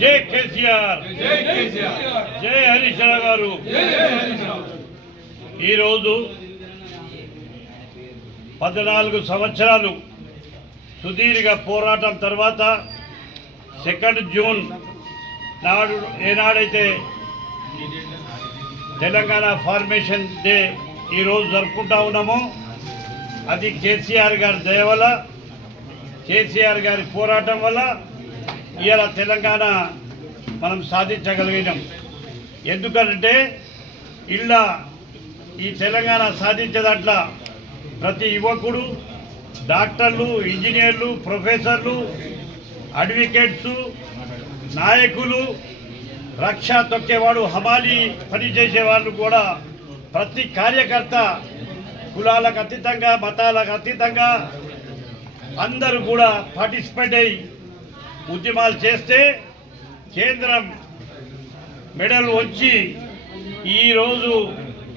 జై కేసీఆర్. జై హరీష్ రావు గారు. ఈరోజు పద్నాలుగు సంవత్సరాలు సుదీర్ఘ పోరాటం తర్వాత సెకండ్ జూన్ నాడు ఏనాడైతే తెలంగాణ ఫార్మేషన్ డే ఈరోజు జరుపుకుంటా ఉన్నామో అది కేసీఆర్ గారి దయ వల్ల కేసీఆర్ గారి పోరాటం వల్ల ఇవాళ తెలంగాణ మనం సాధించగలిగినాం. ఎందుకంటే ఇళ్ళ ఈ తెలంగాణ సాధించే దాంట్లో ప్రతి యువకుడు డాక్టర్లు ఇంజనీర్లు ప్రొఫెసర్లు అడ్వకేట్స్ నాయకులు రక్ష తొక్కేవాడు హమాలి పనిచేసేవాళ్ళు కూడా ప్రతి కార్యకర్త కులాలకు అతీతంగా మతాలకు అతీతంగా అందరూ కూడా పార్టిసిపేట్ అయ్యి ఉద్యమాలు చేస్తే కేంద్రం మెడల్ వచ్చి ఈరోజు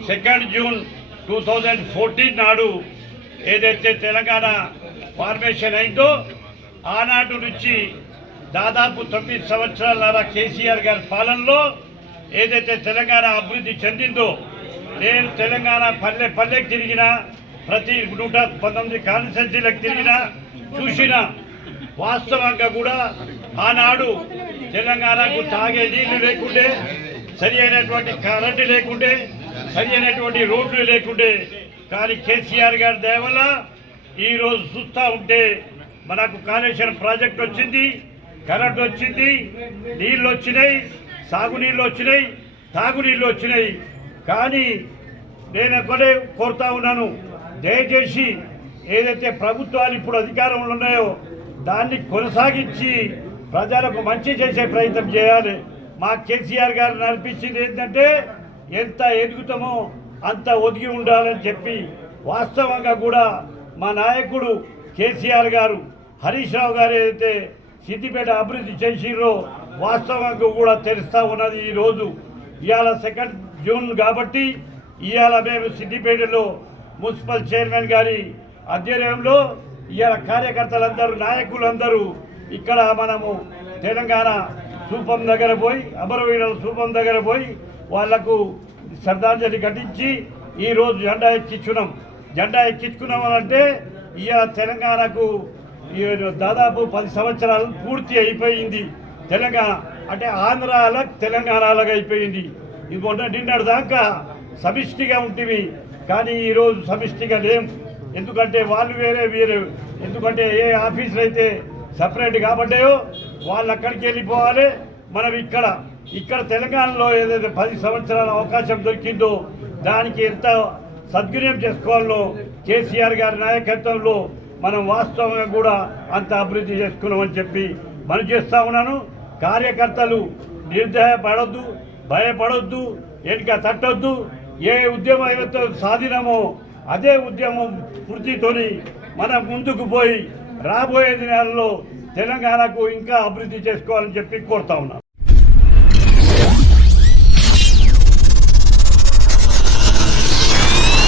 second June two thousand fourteen నాడు ఏదైతే తెలంగాణ ఫార్మేషన్ అయిందో ఆనాటి నుంచి దాదాపు తొమ్మిది సంవత్సరాల కేసీఆర్ గారి పాలనలో ఏదైతే తెలంగాణ అభివృద్ధి చెందిందో నేను తెలంగాణ పల్లె పల్లెకి తిరిగిన ప్రతి నూట పంతొమ్మిది కాన్స్టిట్యున్సీలకు తిరిగిన చూసిన వాస్తవంగా కూడా ఆనాడు తెలంగాణకు తాగే నీళ్ళు లేకుంటే సరి అయినటువంటి కరెంటు లేకుంటే సరి అయినటువంటి రోడ్లు లేకుండే. కానీ కేసీఆర్ గారి దయవల్ల ఈరోజు చూస్తూ ఉంటే మనకు కాళేశ్వరం ప్రాజెక్ట్ వచ్చింది కరెంట్ వచ్చింది నీళ్ళు వచ్చినాయి సాగునీళ్ళు వచ్చినాయి తాగునీళ్ళు వచ్చినాయి. కానీ నేను ఒకటే కోరుతా ఉన్నాను దయచేసి ఏదైతే ప్రభుత్వాలు ఇప్పుడు అధికారంలో ఉన్నాయో దాన్ని కొనసాగించి ప్రజలకు మంచి చేసే ప్రయత్నం చేయాలి. మా కేసీఆర్ గారు నడిపించింది ఏంటంటే ఎంత ఎదుగుతామో అంత ఒదిగి ఉండాలని చెప్పి వాస్తవంగా కూడా మా నాయకుడు కేసీఆర్ గారు హరీష్ రావు గారు ఏదైతే సిద్దిపేట అభివృద్ధి చేసిరో వాస్తవంగా కూడా తెలుస్తూ ఉన్నది ఈరోజు ఇవాళ సెకండ్ జూన్ కాబట్టి ఇవాళ మేము సిద్దిపేటలో మున్సిపల్ చైర్మన్ గారి ఆధ్వర్యంలో ఇవాళ కార్యకర్తలందరూ నాయకులందరూ ఇక్కడ మనము తెలంగాణ సూపం దగ్గర పోయి అమరవీరుల సూపం దగ్గర పోయి వాళ్ళకు శ్రద్ధాంజలి ఘటించి ఈరోజు జెండా ఎక్కించున్నాం. జెండా ఎక్కించుకున్నాం అంటే ఇవాళ తెలంగాణకు ఈ దాదాపు పది సంవత్సరాలు పూర్తి అయిపోయింది. తెలంగాణ అంటే ఆంధ్ర అలగ్ తెలంగాణ అలగ్ అయిపోయింది. ఇది మొన్న నిన్నటి దాకా సమిష్టిగా ఉంటుంది కానీ ఈరోజు సమిష్టిగా లేం. ఎందుకంటే వాళ్ళు వేరే వేరే ఎందుకంటే ఏ ఆఫీసులు అయితే సపరేట్ కాబట్టాయో వాళ్ళు అక్కడికి వెళ్ళిపోవాలి. మనం ఇక్కడ ఇక్కడ తెలంగాణలో ఏదైతే పది సంవత్సరాల అవకాశం దొరికిందో దానికి ఎంత సద్వినియోగం చేసుకోవాలో కేసీఆర్ గారి నాయకత్వంలో మనం వాస్తవంగా కూడా అంత అభివృద్ధి చేసుకున్నామని చెప్పి మనం చేస్తా ఉన్నాను. కార్యకర్తలు నిర్దయపడొద్దు భయపడొద్దు వెనుక తట్టొద్దు. ఏ ఉద్యమం ఏదైతే సాధినమో అదే ఉద్యమం స్ఫూర్తితోని మనం ముందుకు పోయి రాబోయే దినాల్లో తెలంగాణకు ఇంకా అభివృద్ధి చేసుకోవాలని చెప్పి కోరుతా ఉన్నాను